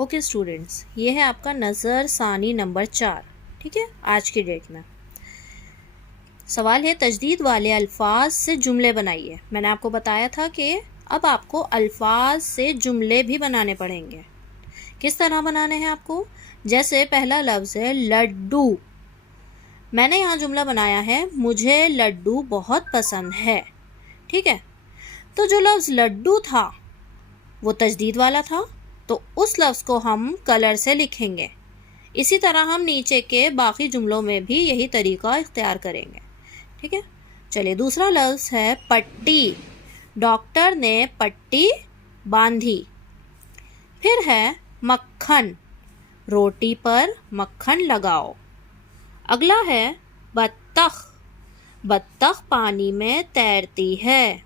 Okay students, ये है आपका नज़र सानी नंबर 4। ठीक है, आज की डेट में सवाल है तजदीद वाले अल्फाज से जुमले बनाइए। मैंने आपको बताया था कि अब आपको अल्फाज से जुमले भी बनाने पड़ेंगे। किस तरह बनाने हैं आपको? जैसे पहला लफ्ज़ है लड्डू। मैंने यहाँ जुमला बनाया है मुझे लड्डू बहुत पसंद है। ठीक है, तो जो लफ्ज़ लड्डू था वो तजदीद वाला था, तो उस लफ्ज़ को हम कलर से लिखेंगे। इसी तरह हम नीचे के बाकी जुमलों में भी यही तरीका इख्तियार करेंगे। ठीक है, चलिए दूसरा लफ्ज़ है पट्टी। डॉक्टर ने पट्टी बांधी। फिर है मक्खन। रोटी पर मक्खन लगाओ। अगला है बत्तख। बत्तख पानी में तैरती है।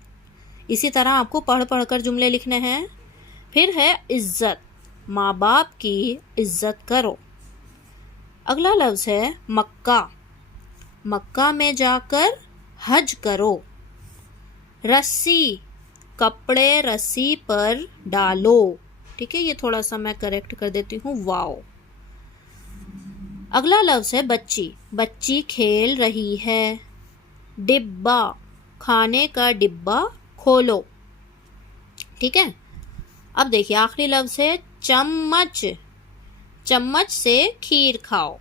इसी तरह आपको पढ़ पढ़ कर जुमले लिखने हैं। फिर है इज्जत। माँ बाप की इज्जत करो। अगला लफ्ज़ है मक्का। मक्का में जाकर हज करो। रस्सी। कपड़े रस्सी पर डालो। ठीक है, ये थोड़ा सा मैं करेक्ट कर देती हूँ, वाओ। अगला लफ्ज़ है बच्ची। बच्ची खेल रही है। डिब्बा। खाने का डिब्बा खोलो। ठीक है, अब देखिए आखिरी लफ्ज़ है चम्मच। चम्मच से खीर खाओ।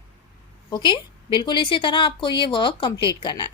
ओके, बिल्कुल इसी तरह आपको ये वर्क कंप्लीट करना है।